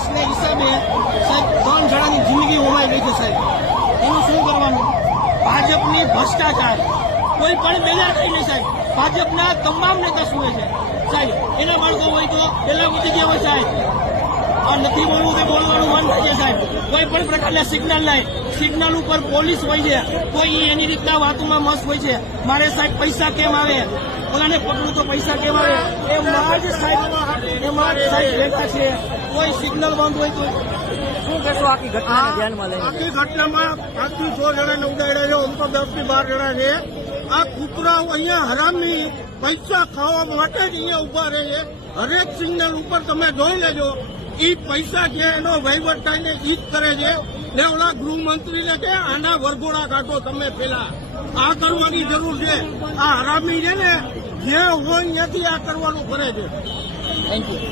કેસને હિસાબે સાહેબ 3 જણાની જિંદગી હોમાઈ ગઈ છે સાહેબ. એનું શું કરવાનું? ભાજપની ભ્રષ્ટાચાર કોઈ પણ બેદરકારી નહીં સાહેબ. ભાજપના તમામ નેતા સુવે છે સાહેબ. એના બાળકો હોય તો પેલા ઉઠી ગયા હોય સાહેબ. આ નથી બોલવું તે બોલવાનું મન થાય છે સાહેબ. કોઈ પણ પ્રકારના સિગ્નલ નહીં. સિગ્નલ ઉપર પોલીસ હોય છે, કોઈ એની રીતના વાતોમાં મસ્ત હોય છે. મારે સાહેબ પૈસા કેમ આવે, ઓલાને પકડું તો પૈસા કેમ આવે, એમાં જ સાહેબ ભેગા છે. કોઈ સિગ્નલ બંધ હોય તો શું કહેશો આખી ઘટનાને ધ્યાનમાં લઈને? આખી ઘટનામાં 5 થી 6 જણાને ઉડાડ્યા છે, આમ તો 10 થી 12 જણા છે. આ કૂતરાઓ અહીંયા હરામી પૈસા ખાવા માટે જ અહીંયા ઉભા રહે છે. હરેક સિગ્નલ ઉપર તમે જોઈ લેજો, ઈ પૈસા છે એનો વહીવટ થઈને ઈ જ કરે છે. ને ઓલા ગૃહમંત્રીને કે આના વરઘોડા કાઢો તમે પેલા. આ કરવાની જરૂર છે. આ હરામી છે ને જે હોય ત્યાંથી આ કરવાનું કરે છે. Thank you.